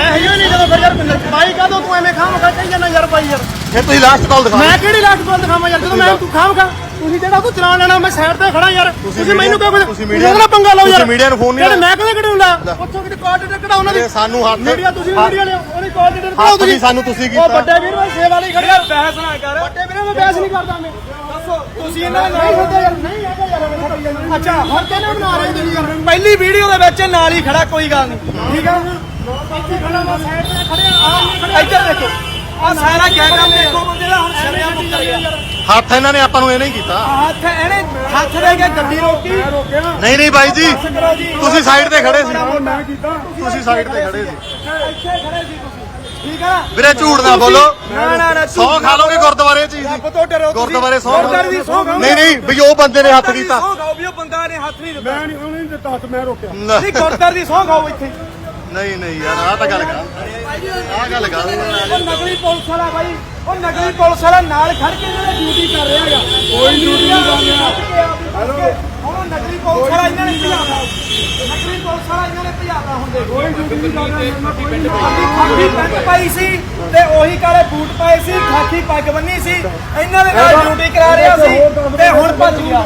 ਮੈਂ ਹੈ ਹੀ ਨਹੀਂ ਜਦੋਂ ਫਿਰ ਯਾਰ ਬਾਈ ਕਾਹਦੋਂ ਤੂੰ ਐਵੇਂ ਖਾਮ ਖਾ ਕਹੀ ਜਾਂਦਾ ਯਾਰ ਬਾਈ ਯਾਰ? ਫਿਰ ਤੁਸੀਂ ਲਾਸਟ ਕਾਲ ਦਿਖਾ ਮੈਂ ਕਿਹੜੀ ਲਾਸਟ ਬੰਦ ਖਾਵਾਂ ਯਾਰ? ਜਦੋਂ ਮੈਂ ਤੂੰ ਖਾਮ ਖਾ ਤੁਸੀਂ ਜਿਹੜਾ ਤੂੰ ਚਲਾਨ ਲੈਣਾ ਮੈਂ ਸਾਈਡ ਤੇ ਖੜਾ ਯਾਰ। ਤੁਸੀਂ ਮੈਨੂੰ ਕਿਉਂ ਤੁਸੀਂ ਤੁਸੀਂ media- ਉਹਦਾ ਪੰਗਾ ਲਓ ਯਾਰ। ਤੁਸੀਂ media ਨੂੰ phone ਨਹੀਂ ਯਾਰ ਲਾਇਆ। ਮੈਂ ਕਦੇ ਕਿਹੜੇ ਲਾ। ਪੁੱਛੋ ਕਿ ਕੋਆਰਡੀਨੇਟਰ ਕਿਹੜਾ ਉਹਨਾਂ ਦੀ ਇਹ ਸਾਨੂੰ ਹੱਥ- ਮੀਡੀਆ ਤੁਸੀਂ ਹੱਥ- ਮੀਡੀਆ ਲਿਓ ਉਹਦੀ ਕੋਆਰਡੀਨੇਟਰ ਹੱਥ ਕਿਹੜਾ ਵੀ ਤੁਸੀਂ। ਸਾਨੂੰ ਤੁਸੀਂ ਉਹ ਕੀਤਾ। ਵੱਡੇ ਵੀਰ ਮੈਂ ਸੇਵਾ ਲਈ ਖੜਿਆ ਬਹਿਸ ਨਾ ਕਰ। ਵੱਡੇ ਵੀਰੇ ਮੈਂ ਬਹਿਸ ਨਹੀਂ ਕਰਦਾ ਮੈਂ। ਦੱਸੋ ਤੁਸੀਂ ਇਹਨਾਂ ਦੇ ਨਹੀਂ ਹੁੰਦਾ ਯਾਰ ਨਹੀਂ ਹੈਗਾ ਯਾਰ ਅੱਛਾ ਹੁਣ ਕਿਹਨੇ ਬਣਾ ਰਹੇ ਤੁਸੀਂ ਯਾਰ? ਪਹਿਲੀ ਵੀਡੀਓ ਦੇ ਵਿੱਚ ਨਾਲ ਹੀ ਖੜਾ ਕੋਈ ਗੱਲ ਨਹੀਂ। ਠੀਕ ਆ? ਇੱਥੇ ਖੜਾ ਮੈਂ ਸਾਈਡ ਤੇ ਖੜਿਆ ਆ ਇੱਧਰ ਦੇਖੋ ਆ ਸਾਰਾ ਕੈਮਰਾ ਦੇਖੋ ਬੰਦੇ ਦਾ ਹੁਣ ਸ਼ਰਿਆ ਮੁੱਕਰ ਗਿਆ। ਹੱਥ ਇਹਨਾਂ ਨੇ ਆਪਾਂ ਨੂੰ ਇਹ ਨਹੀਂ ਕੀਤਾ। ਹੱਥ ਇਹਨੇ ਹੱਥ ਦੇ ਕੇ ਗੱਡੀ ਰੋਕੀ। ਨਹੀਂ ਨਹੀਂ ਬਾਈ ਜੀ ਤੁਸੀਂ ਸਾਈਡ ਤੇ ਖੜੇ ਸੀ। ਮੈਂ ਕੀਤਾ। ਤੁਸੀਂ ਸਾਈਡ ਤੇ ਖੜੇ ਸੀ। ਇੱਥੇ ਖੜੇ ਸੀ ਤੁਸੀਂ। ਠੀਕ ਆ? ਵੀਰੇ ਝੂਠ ਨਾ ਬੋਲੋ। ਨਾ ਨਾ ਨਾ ਸੌ ਖਾ ਲੋਗੇ ਗੁਰਦੁਆਰੇ ਚ ਹੀ ਰੱਬ ਤੋਂ ਡਰੋ ਤੁਸੀਂ। ਗੁਰਦੁਆਰੇ ਸੌ ਗੁਰਦੁਆਰੇ ਦੀ ਸਹੁੰ ਖਾਓ। ਨਹੀਂ ਨਹੀਂ ਵੀ ਉਹ ਬੰਦੇ ਨੇ ਹੱਥ ਕੀਤਾ ਸੌਂ ਖਾਓ ਵੀ ਉਹ ਬੰਦਾ ਨੇ ਹੱਥ ਨਹੀਂ ਦਿੱਤਾ। ਮੈਂ ਨਹੀਂ ਉਹਨੇ ਦਿੱਤਾ ਹੱਥ ਮੈਂ ਰੋਕਿਆ। ਨਹੀਂ ਗੁਰਦਾਰ ਦੀ ਸੌਂ ਖਾਓ ਇੱਥੇ। ਨਹੀਂ ਨਹੀਂ ਯਾਰ ਆਹ ਤਾਂ ਗੱਲ ਕਰ ਆਹ ਗੱਲ ਕਰ ਉਹ ਨਕਲੀ ਪੁਲਿਸ ਵਾਲਾ ਬਾਈ ਉਹ ਨਕਲੀ ਪੁਲਿਸ ਵਾਲਾ ਨਾਲ ਖੜ ਕੇ ਇਹਨਾਂ ਦੀ ਡਿਊਟੀ ਕਰ ਰਿਹਾ ਹੈਗਾ। ਕੋਈ ਡਿਊਟੀ ਨਹੀਂ ਕਰ ਰਿਹਾ ਹੈਲੋ ਉਹ ਨਕਲੀ ਪੁਲਿਸ ਵਾਲਾ ਇਹਨਾਂ ਨੇ ਭਜਾਤਾ। ਨਕਲੀ ਪੁਲਿਸ ਵਾਲਾ ਇਹਨਾਂ ਨੇ ਭਜਾਤਾ ਹੁੰਦੇ ਕੋਈ ਡਿਊਟੀ ਨਹੀਂ ਕਰ ਰਿਹਾ ਆਪਣੀ ਖਾਕੀ ਪੈਂਟ ਪਾਈ ਸੀ। ਤੇ ਉਹੀ ਕਾਲੇ ਬੂਟ ਪਾਏ ਸੀ ਖਾਕੀ ਪੱਗ ਬੰਨੀ ਸੀ। ਇਹਨਾਂ ਦੇ ਨਾਲ ਡਿਊਟੀ ਕਰਾ ਰਿਹਾ ਸੀ ਤੇ ਹੁਣ ਭੱਜ ਗਿਆ।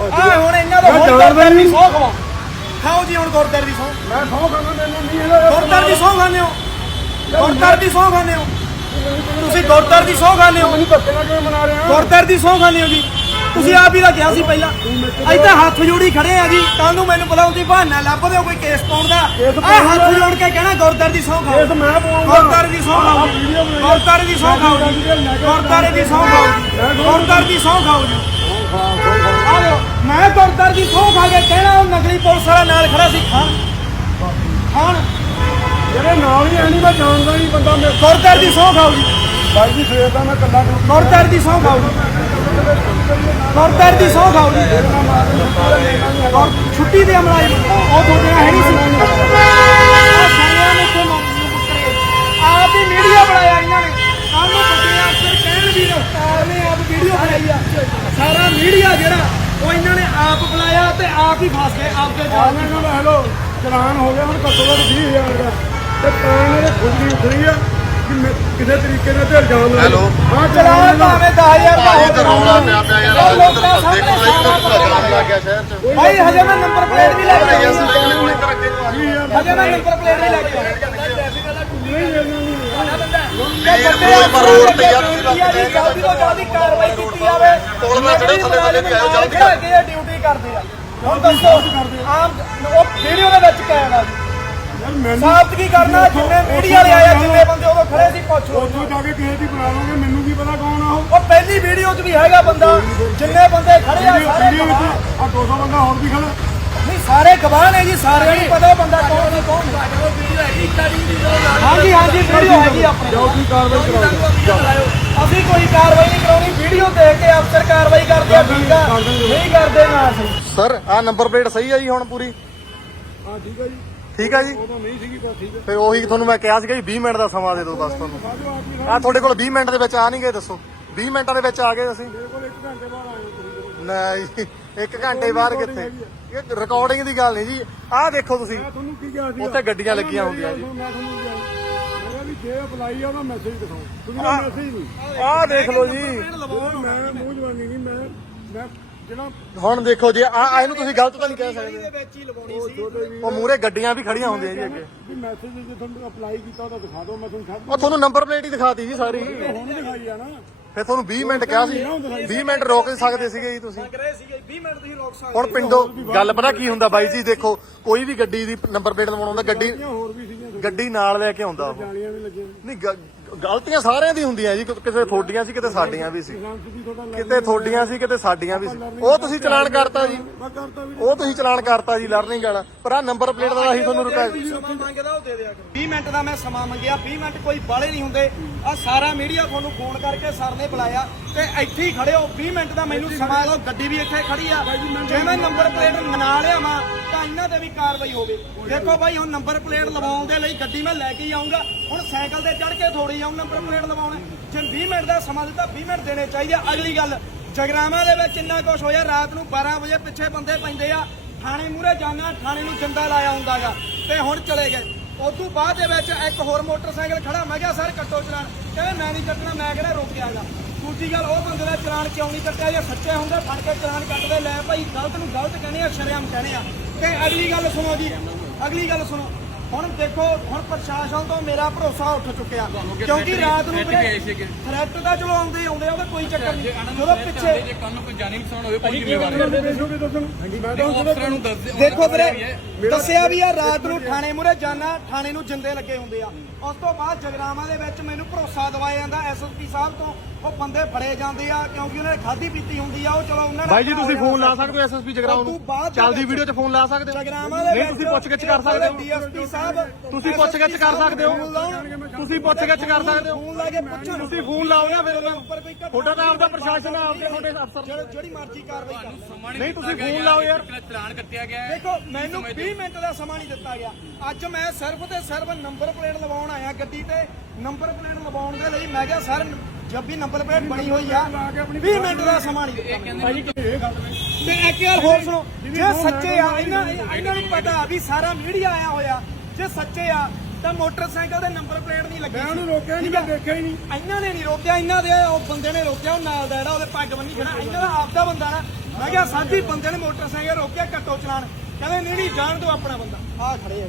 ਆ ਹੁਣ ਇਹਨਾਂ ਦਾ ਹੁਣ ਗੁਰਦਾਰ ਦੀ ਸੌਂ ਖਵਾ ਖਾਓ ਜੀ ਹੁਣ ਗੁਰਦਾਰ ਦੀ ਸੌਂ ਮੈਂ ਸੌ ਖਾਣਾ ਗੁਰਦਾਰ ਦੀ ਸੌਂ ਖਾਂਦੇ ਹੋ ਗੁਰਦਾਰ ਦੀ ਸੌਂ ਖਾਂਦੇ ਹੋ ਤੁਸੀਂ ਗੁਰਦਾਰ ਦੀ ਸੌਂ ਖਾਂਦੇ ਹੋ ਨਹੀਂ ਧੱਕੇ ਨਾਲ ਕਿਵੇਂ ਮਨਾ ਰਿਹਾ ਗੁਰਦਾਰ ਦੀ ਸੌਂ ਖਾਂਦੇ ਹੋ ਜੀ ਤੁਸੀਂ ਆਪ ਹੀ ਤਾਂ ਕਿਹਾ ਸੀ ਪਹਿਲਾਂ ਇੱਥੇ ਹੱਥ ਜੋੜੀ ਖੜੇ ਆ ਜੀ ਕੱਲ ਨੂੰ ਮੈਨੂੰ ਬੁਲਾਉਂਦੀ ਬਹਾਨਾ ਲੱਭਦੇ ਹੋ ਕੋਈ ਕੇਸ ਪਾਉਣ ਦਾ ਆ ਹੱਥ ਜੋੜ ਕੇ ਕਹਿਣਾ ਗੁਰਦਾਰ ਦੀ ਸੌਂ ਖਾਓ ਗੁਰਦਾਰ ਦੀ ਸੌਂ ਖਾਓ ਗੁਰਦਾਰ ਦੀ ਸੌਂ ਖਾਓ ਗੁਰਦਾਰ ਦੀ ਸੌਂ ਖਾਓ ਗੁਰਦਾਰ ਦੀ ਸੌਂ ਖਾਓ ਜੀ ਮੈਂ ਗੁਰਦਾਰ ਦੀ ਸੌਂ ਖਾ ਕੇ ਕਹਿਣਾ ਉਹ ਨਕਲੀ ਪੁਲਿਸ ਵਾਲਾ ਨਾਲ ਖੜਾ ਸੀ ਖਾਨ ਖਾਨ ਜਿਹੜੇ ਨਾਲ ਹੀ ਨਹੀਂ ਮੈਂ ਜਾਣਦਾ ਨਹੀਂ ਬੰਦਾ ਮੈਂ ਗੁਰਦਾਰ ਦੀ ਸੌਂ ਜੀ। ਬਾਈ ਜੀ ਫੇਰ ਤਾਂ ਮੈਂ ਕੱਲਾ ਗੁਰਦਾਰ ਦੀ ਸੌਂ ਜੀ। ਗੁਰਦਾਰ ਦੀ ਸੌਂ ਜੀ। ਔਰ ਛੁੱਟੀ ਦੇ ਅਮਲਾਈ ਉਹ ਤੁਹਾਡੇ ਨਾਲ ਹੈ ਨਹੀਂ ਸੀ। ਨੇ ਨੂੰ ਆਪ ਹੀ ਮੀਡੀਆ ਬਣਾਇਆ ਇਹਨਾਂ ਨੇ। ਸਾਨੂੰ ਬੱਚੇ ਅਫਸਰ ਕਹਿਣ ਵੀ ਰਫਤਾਰ ਨੇ ਆਪ ਵੀਡੀਓ ਬਣਾਈ ਆ। ਸਾਰਾ ਮੀਡੀਆ ਜਿਹੜਾ ਉਹ ਇਹਨਾਂ ਨੇ ਆਪ ਬੁਲਾਇਆ ਤੇ ਆਪ ਹੀ ਫਸ ਗਏ ਆਪ ਦੇ। ਜਾਲ ਹੈਲੋ ਚਲਾਨ ਹੋ ਗਿਆ ਹੁਣ ਘੱਟੋ ਘੱਟ 20000 ਦਾ ਤੇ ਤਾਂ ਇਹਨੇ ਖੁਦ ਨਹੀਂ ਉਠਰੀ ਆ ਕਿ ਮੈਂ ਕਿਸੇ ਤਰੀਕੇ ਨਾਲ ਤੇ ਇਲਜ਼ਾਮ ਲਾ ਹੈਲੋ। ਹਾਂ ਚਲਾਨ ਭਾਵੇਂ 10000 ਦਾ ਭਾਈ ਹੋ ਰੌਲਾ ਪਿਆ ਪਿਆ ਯਾਰ ਉਹ ਲੋਕਾਂ ਸਾਹਮਣੇ ਸਾਰਾ ਲੱਗ ਗਿਆ ਸ਼ਹਿਰ ਚ। ਭਾਈ ਹਜੇ ਮੈਂ ਨੰਬਰ ਪਲੇਟ ਵੀ ਲੈ ਕੇ ਆਇਆ। ਸੀ। ਹਜੇ ਮੈਂ ਨੰਬਰ ਪਲੇਟ ਵੀ ਲੈ ਕੇ ਆਇਆ। ਇਹ ਫਿਰੋਜ਼ਪੁਰ ਰੋਡ ਤੇ ਯਾਰ ਜਲਦੀ ਤੋਂ ਜਲਦੀ ਕਾਰਵਾਈ ਕੀਤੀ ਜਾਵੇ। ਪੁਲ ਨਾ ਚੜ੍ਹੋ, ਥੱਲੇ ਥੱਲੇ ਦੀ ਆਇਓ, ਜਲਦੀ ਡਿਊਟੀ ਕਰਦੇ ਆ। ਹੁਣ ਦੱਸੋ ਆਮ ਉਹ ਵੀਡੀਓ ਦੇ ਵਿੱਚ ਜੀ। ਯਾਰ ਮੈਨੂੰ ਸਾਬਤ ਕੀ ਕਰਨਾ ਜਿੰਨੇ ਮੀਡੀਆ ਵਾਲੇ ਆਏ ਆ, ਜਿੰਨੇ ਬੰਦੇ ਉਦੋਂ ਖੜੇ ਸੀ ਪੁੱਛ ਲਓ। ਉੱਥੋਂ ਜਾ ਕੇ ਕਿਸੇ ਦੀ ਬੁਲਾ ਲਓਗੇ ਮੈਨੂੰ ਕੀ ਪਤਾ ਕੌਣ ਆ ਉਹ। ਉਹ ਪਹਿਲੀ ਵੀਡੀਓ 'ਚ ਵੀ ਹੈਗਾ ਬੰਦਾ ਜਿੰਨੇ ਬੰਦੇ ਖੜੇ ਆ ਸਾਰੇ ਵੀਡੀਓ ਵਿੱਚ। ਆ 200 ਬੰਦਾ ਹੋਰ ਵੀ ਖੜਾ। ਨਹੀਂ ਸਾਰੇ ਗਵਾਹ ਨੇ ਜੀ ਸਾਰਿਆਂ ਨੂੰ ਪਤਾ ਬੰਦਾ ਕੌਣ ਹੈ ਕੌਣ? ਨਹੀਂ ਹਾਂਜੀ ਹਾਂਜੀ ਵੀਡੀਓ ਹੈਗੀ ਆਪਣੇ। ਜਾਓ ਕੀ ਕਾਰਵਾਈ ਕਰਾਓ। ਅਸੀਂ ਕੋਈ ਕਾਰਵਾਈ ਨਹੀਂ ਕਰਾਉਣੀ ਵੀਡੀਓ ਦੇਖ ਕੇ ਅਫਸਰ ਕਾਰਵਾਈ ਕਰਦੇ ਆ ਠੀਕ ਆ? ਸਰ ਆਹ ਨੰਬਰ ਪਲੇਟ ਸਹੀ ਆ ਜੀ ਹੁਣ ਪੂਰੀ? ਹਾਂ ਠੀਕ ਹੈ ਜੀ। ਠੀਕ ਆ ਜੀ? ਉਹ ਤਾਂ ਨਹੀਂ ਸੀਗੀ ਬਸ ਠੀਕ ਹੈ ਫਿਰ ਉਹੀ ਤੁਹਾਨੂੰ ਮੈਂ ਕਿਹਾ ਸੀਗਾ ਜੀ 20 ਮਿੰਟ ਦਾ ਸਮਾਂ ਦੇ ਦਿਓ ਬਸ ਤੁਹਾਨੂੰ। ਆ ਤੁਹਾਡੇ ਕੋਲ 20 ਮਿੰਟ ਦੇ ਵਿੱਚ ਆ ਨਹੀਂ ਗਏ ਦੱਸੋ। 20 ਮਿੰਟਾਂ ਦੇ ਵਿੱਚ ਆ ਗਏ ਅਸੀਂ। ਮੇਰੇ ਕੋਲ 1 ਘੰਟੇ ਬਾਅਦ ਆਏ ਨਹੀਂ ਇੱਕ ਘੰਟੇ ਬਾਅਦ ਕਿੱਥੇ? ਇਹ ਰਿਕਾਰਡਿੰਗ ਦੀ ਗੱਲ ਨਹੀਂ ਜੀ। ਆਹ ਦੇਖੋ ਤੁਸੀਂ। ਮੈਂ ਤੁਹਾਨੂੰ ਕੀ ਕਿਹਾ ਸੀ ਉੱਥੇ ਗੱਡੀਆਂ ਲੱਗੀਆਂ ਹੁੰਦੀਆਂ ਜੀ। ਜੇ ਅਪਲਾਈ ਆ ਉਹਦਾ ਮੈਸੇਜ ਦਿਖਾਓ। ਤੁਸੀਂ ਮੈਸੇਜ ਨਹੀਂ। ਆਹ ਦੇਖ ਲਓ ਜੀ। ਮੈਂ ਮੂੰਹ ਜਵਾਨੀ ਨਹੀਂ ਮੈਂ ਮੈਂ ਜਿਹੜਾ ਹੁਣ ਦੇਖੋ ਜੀ ਆ ਇਹਨੂੰ ਤੁਸੀਂ ਗਲਤ ਤਾਂ ਨਹੀਂ ਕਹਿ ਸਕਦੇ। ਵਿੱਚ ਹੀ ਲਵਾਉਣੀ ਸੀ। ਛੋਟੇ ਵੀ ਉਹ ਮੂਰੇ ਗੱਡੀਆਂ ਵੀ ਖੜੀਆਂ ਹੁੰਦੀਆਂ ਜੀ ਅੱਗੇ। ਵੀ ਮੈਸੇਜ ਜੇ ਤੁਹਾਨੂੰ ਅਪਲਾਈ ਕੀਤਾ ਉਹਦਾ ਦਿਖਾ ਦਿਓ ਮੈਂ ਤੁਹਾਨੂੰ ਛੱਡ ਉਹ ਤੁਹਾਨੂੰ ਨੰਬਰ ਪਲੇਟ ਹੀ ਦਿਖਾਤੀ ਜੀ ਸਾਰੀ। ਹੁਣ ਦਿਖਾਈ ਆ ਨਾ। ਫਿਰ ਤੁਹਾਨੂੰ 20 ਮਿੰਟ ਕਿਹਾ ਸੀ। 20 ਮਿੰਟ ਰੋਕ ਸਕਦੇ ਸੀਗੇ ਜੀ ਤੁਸੀਂ। ਕਰੇ ਸੀਗੇ 20 ਮਿੰਟ ਤੁਸੀਂ ਰੋਕ ਸਕਦੇ ਹੁਣ ਪਿੰਡੋਂ ਗੱਲ ਪਤਾ ਕੀ ਹੁੰਦਾ ਬਾਈ ਜੀ ਦੇਖੋ ਕੋਈ ਵੀ ਗੱਡੀ ਦੀ ਨੰਬਰ ਪਲੇਟ ਲਵਾਉਣ ਆਉਂਦਾ ਗੱਡੀ ਹੋਰ ਵੀ ਸੀਗੀਆਂ ਗੱਡੀ ਨਾਲ ਲੈ ਕੇ ਆਉਂਦਾ ਉਹ। ਜਾਲੀਆਂ ਵੀ ਲੱਗੀਆਂ। ਨਹੀਂ ਗ- ਗਲਤੀਆਂ ਸਾਰਿਆਂ ਦੀ ਹੁੰਦੀਆਂ ਜੀ ਕਿ- ਕਿਸੇ ਸੀ, ਕਿਤੇ ਸਾਡੀਆਂ ਵੀ ਸੀ। ਕਿਤੇ ਤੁਹਾਡੀਆਂ ਸੀ, ਕਿਤੇ ਸਾਡੀਆਂ ਵੀ ਸੀ। ਉਹ ਤੁਸੀਂ ਚਲਾਨ ਕਰਤਾ ਜੀ। ਉਹ ਤੁਸੀਂ ਚਲਾਨ ਕਰਤਾ ਜੀ ਲਰਨਿੰਗ ਵਾਲਾ। ਪਰ ਆ ਨੰਬਰ ਪਲੇਟ ਦਾ ਅਸੀਂ ਤੁਹਾਨੂੰ ਰੁਪਏ ਮੰਗਦਾ ਉਹ ਦੇ ਦਿਆ 20 ਮਿੰਟ ਦਾ ਮੈਂ ਸਮਾਂ ਮੰਗਿਆ 20 ਮਿੰਟ ਕੋਈ ਬਾਲੇ ਨਹੀਂ ਹੁੰਦੇ। ਆ ਸਾਰਾ ਮੀਡੀਆ ਤੁਹਾਨੂੰ ਫੋਨ ਕਰਕੇ ਸਰ ਨੇ ਬੁਲਾਇਆ। ਤੇ ਇੱਥੇ ਹੀ ਖੜੇ ਹੋ 20 ਮਿੰਟ ਦਾ ਮੈਨੂੰ ਸਮਾਂ ਦਿਓ, ਗੱਡੀ ਵੀ ਇੱਥੇ ਖੜੀ ਆ। ਜੇ ਮੈਂ ਨੰਬਰ ਪਲੇਟ ਮਨਾ ਲਿਆ ਵਾਂ, ਤਾਂ ਇਹਨਾਂ ਤੇ ਵੀ ਕਾਰਵਾਈ ਹੋਵੇ। ਦੇਖੋ ਭਾਈ, ਹੁਣ ਨੰਬਰ ਪਲੇਟ ਲਵਾਉਣ ਦੇ ਲਈ ਗੱਡੀ ਮੈਂ ਲੈ ਕੇ ਹੀ ਆਉਂਗਾ ਹੁਣ ਸਾਈਕਲ ਤੇ ਚੜ ਕੇ ਥੋੜੀ ਆਉਂ ਨੰਬਰ ਪਲੇਟ ਲਵਾਉਣਾ। ਜੇ 20 ਮਿੰਟ ਦਾ ਸਮਾਂ ਦਿੱਤਾ 20 ਮਿੰਟ ਦੇਣੇ ਚਾਹੀਦੇ ਆ। ਅਗਲੀ ਗੱਲ, ਜਗਰਾਵਾਂ ਦੇ ਵਿੱਚ ਇੰਨਾ ਕੁਝ ਹੋਇਆ, ਰਾਤ ਨੂੰ 12 ਵਜੇ ਪਿੱਛੇ ਬੰਦੇ ਪੈਂਦੇ ਆ। ਥਾਣੇ ਮੂਰੇ ਜਾਣਾ, ਥਾਣੇ ਨੂੰ ਜਿੰਦਾ ਲਾਇਆ ਹੁੰਦਾਗਾ। ਤੇ ਹੁਣ ਚਲੇ ਗਏ। ਉਸ ਤੋਂ ਬਾਅਦ ਦੇ ਵਿੱਚ ਇੱਕ ਹੋਰ ਮੋਟਰਸਾਈਕਲ ਖੜਾ। ਮੈਂ ਕਿਹਾ, ਸਰ, ਕੱਟੋ ਚਲਾਨ। ਕਹਿੰਦੇ, ਮੈਂ ਨਹੀਂ ਕੱਟਣਾ, ਮੈਂ ਕਿਹੜਾ ਰੋਕਿਆਗਾ? ਦੂਜੀ ਗੱਲ ਉਹ ਬੰਦੇ ਦਾ ਚਲਾਨ ਕਿਉਂ ਨਹੀਂ ਕੱਟਿਆ? ਜੇ ਸੱਚੇ ਹੁੰਦੇ ਫੜ ਕੇ ਚਲਾਨ ਕੱਟਦੇ ਲੈ ਭਾਈ ਗਲਤ ਨੂੰ ਗਲਤ ਕਹਿੰਦੇ ਆ ਸ਼ਰੇਆਮ ਕਹਿੰਦੇ ਆ। ਤੇ ਅਗਲੀ ਗੱਲ ਸੁਣੋ ਜੀ। ਅਗਲੀ ਗੱਲ ਸੁਣੋ। ਹੁਣ ਦੇਖੋ ਹੁਣ ਪ੍ਰਸ਼ਾਸਨ ਤੋਂ ਮੇਰਾ ਭਰੋਸਾ ਉੱਠ ਚੁੱਕਿਆ। ਕਿਉਂਕਿ ਰਾਤ ਨੂੰ ਥ੍ਰੈਟ ਦਾ ਚਲੋ ਆਉਂਦੇ ਆਉਂਦੇ ਆ, ਉਹਦਾ ਕੋਈ ਚੱਕਰ ਨਹੀਂ। ਜਦੋਂ ਪਿੱਛੇ ਜੇ ਨੂੰ ਕੋਈ ਨੁਕਸਾਨ ਹੋਵੇ ਕੋਈ ਜ਼ਿੰਮੇਵਾਰ ਦੇਖੋ ਵੀਰੇ ਦੱਸਿਆ ਵੀ ਆ ਰਾਤ ਨੂੰ ਥਾਣੇ ਮੂਰੇ ਜਾਣਾ ਥਾਣੇ ਨੂੰ ਜਿੰਦੇ ਲੱਗੇ ਹੁੰਦੇ ਆ। ਉਸ ਤੋਂ ਬਾਅਦ ਜਗਰਾਵਾਂ ਦੇ ਵਿੱਚ ਮੈਨੂੰ ਭਰੋਸਾ ਦਵਾਇਆ ਜਾਂਦਾ ਐਸਐਸਪੀ ਸਾਹਿਬ ਤੋਂ। ਉਹ ਬੰਦੇ ਫੜੇ ਜਾਂਦੇ ਆ ਕਿਉਂਕਿ ਉਹਨਾਂ ਨੇ ਖਾਦੀ ਪੀਤੀ ਹੁੰਦੀ ਆ ਉਹ ਚਲੋ ਉਹਨਾਂ ਨਾਲ ਬਾਈ ਜੀ ਤੁਸੀਂ ਫੋਨ ਲਾ ਸਕਦੇ ਹੋ ਐਸਐਸਪੀ ਜਗਰਾਉਂ ਨੂੰ? ਚੱਲਦੀ ਵੀਡੀਓ 'ਚ ਫੋਨ ਲਾ ਸਕਦੇ ਹੋ? ਜਗਰਾਵਾਂ ਦੇ ਨਹੀਂ ਤੁਸੀਂ ਪੁੱਛਗਿੱਛ ਕਰ ਸਕਦੇ ਹੋ। ਡੀਐਸਪੀ ਸਾਹਿਬ ਤੁਸੀਂ ਪੁੱਛਗਿੱਛ ਕਰ ਸਕਦੇ ਹੋ। ਤੁਸੀਂ ਪੁੱਛਗਿੱਛ ਕਰ ਸਕਦੇ ਹੋ। ਫੋਨ ਲਾ ਕੇ ਪੁੱਛੋ ਤੁਸੀਂ ਫੋਨ ਲਾਓ ਨਾ ਫਿਰ ਉਹਨਾਂ ਨੂੰ। ਉੱਪਰ ਕੋਈ ਘਟਨਾ ਤੁਹਾਡਾ ਤਾਂ ਆਪਦਾ ਪ੍ਰਸ਼ਾਸਨ ਆ ਆਪਦੇ ਤੁਹਾਡੇ ਅਫਸਰ। ਜਿਹੜੀ- ਮਰਜ਼ੀ ਕਾਰਵਾਈ ਕਰ। ਨਹੀਂ, ਤੁਸੀਂ ਫੋਨ ਲਾਓ ਯਾਰ। ਚਲਾਨ ਕੱਟਿਆ ਗਿਆ। ਹੈ ਦੇਖੋ ਮੈਨੂੰ 20 ਮਿੰਟ ਦਾ ਸਮਾਂ ਨਹੀਂ ਦਿੱਤਾ ਗਿਆ। ਅੱਜ ਮੈਂ ਸਿਰਫ ਤੇ ਸਿਰਫ ਨੰਬਰ ਪਲੇਟ ਲਵਾਉਣ ਆਇਆ ਗੱਡੀ ਤੇ। ਨੰਬਰ ਪਲੇਟ ਲਵਾਉਣ ਦੇ ਲਈ ਮੈਂ ਕਿਹਾ ਸਰ ਜਦ ਵੀ ਨੰਬਰ ਪਲੇਟ ਬਣੀ ਹੋਈ ਆ। 20 ਮਿੰਟ ਦਾ ਸਮਾਂ ਨਹੀਂ। ਦਿੱਤਾ ਤੇ ਇੱਕ ਗੱਲ ਹੋਰ ਸੁਣੋ ਜੇ ਸੱਚੇ ਆ ਇਹਨਾਂ ਇਹਨਾਂ ਨੂੰ ਪਤਾ ਵੀ ਸਾਰਾ ਮੀਡੀਆ ਆਇਆ ਹੋਇਆ। ਜੇ ਸੱਚੇ ਆ ਤਾਂ ਮੋਟਰਸਾਈਕਲ ਦੇ ਨੰਬਰ ਪਲੇਟ ਨਹੀਂ ਲੱਗੀ ਮੈਂ ਉਹਨੂੰ ਰੋਕਿਆ ਨਹੀਂ ਮੈਂ ਦੇਖਿਆ ਹੀ ਨਹੀਂ ਇਹਨਾਂ ਨੇ ਨਹੀਂ ਰੋਕਿਆ ਇਹਨਾਂ ਦੇ ਉਹ ਬੰਦੇ ਨੇ ਰੋਕਿਆ ਉਹ ਨਾਲ ਦਾ ਜਿਹੜਾ ਉਹਦੇ ਪੱਗ ਬੰਨੀ ਖੜਾ ਇਹਨਾਂ ਦਾ ਆਪਦਾ ਬੰਦਾ ਨਾ। ਮੈਂ ਕਿਹਾ ਸਾਡੀ ਬੰਦੇ ਨੇ ਮੋਟਰਸਾਈਕਲ ਰੋਕਿਆ ਕੱਟੋ ਚਲਾਨ। ਕਹਿੰਦੇ ਨਹੀਂ ਨਹੀਂ ਜਾਣ ਦਿਓ ਆਪਣਾ ਬੰਦਾ। ਆਹ ਖੜੇ ਆ।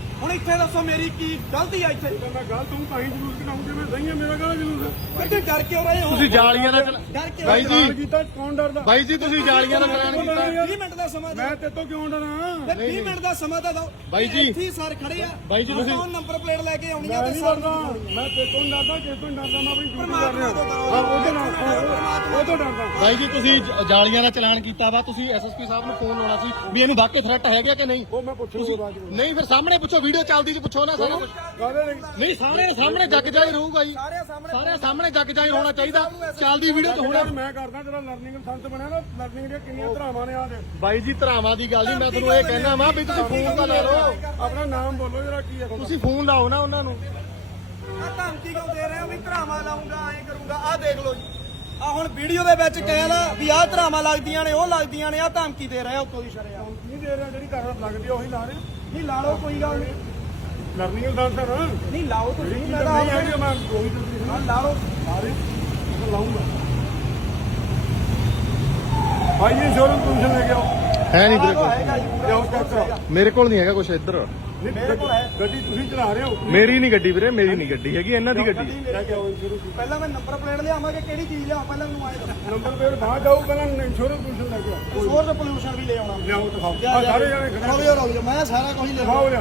ਹੁਣ ਇੱਥੇ ਦੱਸੋ ਮੇਰੀ ਕੀ ਗਲਤੀ ਆ ਇੱਥੇ? ਮੈਂ ਗੱਲ ਤੂੰ ਤਾਂ ਹੀ ਜਲੂਸ ਕਢਾਉਂ ਜਿਵੇਂ ਸਹੀ ਹੈ ਮੇਰਾ ਗਾਲ ਜਲੂਸ ਹੈ ਕਿਤੇ ਡਰ ਕਿਉਂ ਰਹੇ ਹੋ? ਤੁਸੀਂ ਜਾਲੀਆਂ ਦਾ ਡਰ ਕਿਉਂ ਬਾਈ ਜੀ। ਕੀਤਾ? ਕੌਣ ਡਰਦਾ? ਬਾਈ ਜੀ ਤੁਸੀਂ ਜਾਲੀਆਂ ਦਾ ਚਲਾਨ ਕੀਤਾ। 20 ਮਿੰਟ ਦਾ ਸਮਾਂ ਦਿਓ। ਮੈਂ ਤੇ ਤੋਂ ਕਿਉਂ ਡਰਾਂ? ਫਿਰ 20 ਮਿੰਟ ਦਾ ਸਮਾਂ ਤਾਂ ਦਿਓ। ਬਾਈ ਜੀ। ਇੱਥੇ ਸਰ ਖੜੇ ਆ। ਬਾਈ ਜੀ ਤੁਸੀਂ- ਉਹ ਨੰਬਰ ਪਲੇਟ ਲੈ ਕੇ ਆਉਣੀ ਆ ਮੈਂ ਤੇ ਨਹੀਂ ਸਰ ਡਰਦਾ। ਮੈਂ ਤੇ ਤੋਂ ਡਰਦਾ ਕਿ ਤੋਂ ਡਰਦਾ ਮੈਂ ਆਪਣੀ ਡਿਊਟੀ ਕਰ ਰਿਹਾ। ਹਾਂ ਉਹ ਤੋਂ ਡਰਦਾ ਉਹ ਤੋਂ ਡਰਦਾ ਬਾਈ ਜੀ ਤੁਸੀਂ ਜ- ਜਾਲੀਆਂ ਦਾ ਚਲਾਨ ਕੀਤਾ ਵਾ ਤੁਸੀਂ ਐਸਐਸਪੀ ਸਾਹਿਬ ਨੂੰ ਫੋਨ ਲਾਉਣਾ ਸੀ ਵੀ ਇਹਨੂੰ ਵਾਕਈ ਥ੍ਰੈਟ ਹੈਗਾ ਕਿ ਨਹੀਂ? ਉਹ ਮੈਂ ਬਾਅਦ ਵਿੱਚ ਨਹੀਂ ਫਿਰ ਸਾਹਮਣੇ ਪੁੱਛੋ ਵੀਡੀਓ ਚੱਲਦੀ ਚ ਪੁੱਛੋ ਨਾ ਸਾਰਾ ਕਾਹਦੇ ਲਈ ਨਹੀਂ। ਸਾਹਮਣੇ ਸਾਹਮਣੇ ਜੱਗ ਜਾਈ ਰਹੂਗਾ ਜੀ ਸਾਰੇ ਸਾਹਮਣੇ ਜੱਗ ਜਾਈ ਹੋਣਾ ਚਾਹੀਦਾ। ਚੱਲਦੀ ਵੀਡੀਓ ਚ ਹੋਣਾ। ਜਿਹੜਾ ਮੈਂ ਕਰਦਾ ਜਿਹੜਾ ਲਰਨਿੰਗ ਸੰਤ ਬਣਿਆ ਨਾ ਲਰਨਿੰਗ ਦੀਆਂ ਕਿੰਨੀਆਂ ਧਰਾਵਾਂ ਨੇ ਆ ਦੇ। ਬਾਈ ਜੀ ਧਰਾਵਾਂ ਦੀ ਗੱਲ ਨਹੀਂ ਮੈਂ ਤੁਹਾਨੂੰ ਇਹ ਕਹਿਣਾ ਵਾ ਵੀ ਤੁਸੀਂ ਫੋਨ ਤਾਂ ਲਾ ਲਓ। ਆਪਣਾ ਨਾਮ ਬੋਲੋ ਜਰਾ ਕੀ ਹੈ ਤੁਹਾਡਾ। ਤੁਸੀਂ ਫੋਨ ਲਾਓ ਨਾ ਉਹਨਾਂ ਨੂੰ। ਆ ਧਮਕੀ ਕਿਉਂ ਦੇ ਰਹੇ ਹੋ ਵੀ ਧਰਾਵਾਂ ਲਾਉਂਗਾ ਐਂ ਕਰੂੰਗਾ ਆ ਦੇਖ ਲਓ ਜੀ। ਆ ਹੁਣ ਵੀਡੀਓ ਦੇ ਵਿੱਚ ਕਹਿਣਾ ਵੀ ਆਹ ਧਰਾਵਾਂ ਲੱਗਦੀਆਂ ਨੇ ਉਹ ਲੱਗਦੀਆਂ ਨੇ ਆ ਧਮਕੀ ਦੇ ਰਹੇ ਆ ਉੱਤੋਂ ਦੀ ਸ਼ਰਿਆ ਨਹੀਂ ਦੇ ਰਿਹਾ ਜਿਹੜੀ ਘਰ ਲੱਗਦੀ ਆ ਉਹੀ ਲਾ ਰਹੇ ਨਹੀਂ ਲਾ ਲਓ ਕੋਈ ਗੱਲ ਨਹੀਂ। ਲਰਨਿੰਗ ਹੈ ਨਾ ਨਹੀਂ ਲਾਓ ਤੁਸੀਂ ਜਿਹੜੀ ਮੈਂ ਨਹੀਂ ਹੈਗੀ ਮੈਂ ਉਹੀ ਹਾਂ, ਲਾ ਲਓ। ਲਾ ਰਹੇ ਮੈਂ ਲਾਉਂਗਾ ਭਾਈ ਜੀ ਇੰਸ਼ੋਰੈਂਸ ਕਮਿਸ਼ਨ ਲੈ ਕੇ ਆਓ। ਹੈ ਨਹੀਂ ਲਿਆਓ ਚੈੱਕ ਕਰਾਓ ਮੇਰੇ ਕੋਲ ਨਹੀਂ ਹੈਗਾ ਕੁਝ ਇੱਧਰ। ਨਹੀਂ ਮੇਰੇ ਕੋਲ ਹੈ। ਗੱਡੀ ਤੁਸੀਂ ਚਲਾ ਰਹੇ ਹੋ ਮੇਰੀ ਨਹੀਂ ਗੱਡੀ ਵੀਰੇ ਮੇਰੀ ਨਹੀਂ ਗੱਡੀ ਹੈਗੀ ਇਹਨਾਂ ਦੀ ਗੱਡੀ। ਹੈ। ਲੈ ਕੇ ਆਓ ਇੰਸ਼ੋਰੈਂਸ ਪਹਿਲਾਂ ਮੈਂ ਨੰਬਰ ਪਲੇਟ ਲਿਆਵਾਂਗਾ ਕਿਹੜੀ ਚੀਜ਼ ਲਿਆਵਾਂ ਪਹਿਲਾਂ ਮੈਨੂੰ ਆਏ ਦੱਸੋ। ਨੰਬਰ ਪਲੇਟ ਬਾਹਰ ਜਾਓ ਪਹਿਲਾਂ ਇੰਸ਼ੋਰੈਂਸ ਕਮਿਸ਼ਨ ਲੈ ਕੇ ਆਓ ਸੋਰਸ ਪੋਲੂਸ਼ਨ ਵੀ ਲੈ ਆਉਣਾ। ਲਿਆਓ ਦਿਖਾਓ। ਲਿਆ, ਆ ਲਿਆ। ਸਾਰੇ ਜਾਣੇ ਰੁਕ ਖੜੇ ਜਾਓ, ਰੁਕ ਜਾਓ, ਮੈਂ ਸਾਰਾ ਕੁਝ ਲਿਖਾਉਂ ਦਿਖਾਓ ਲਿਆਓ।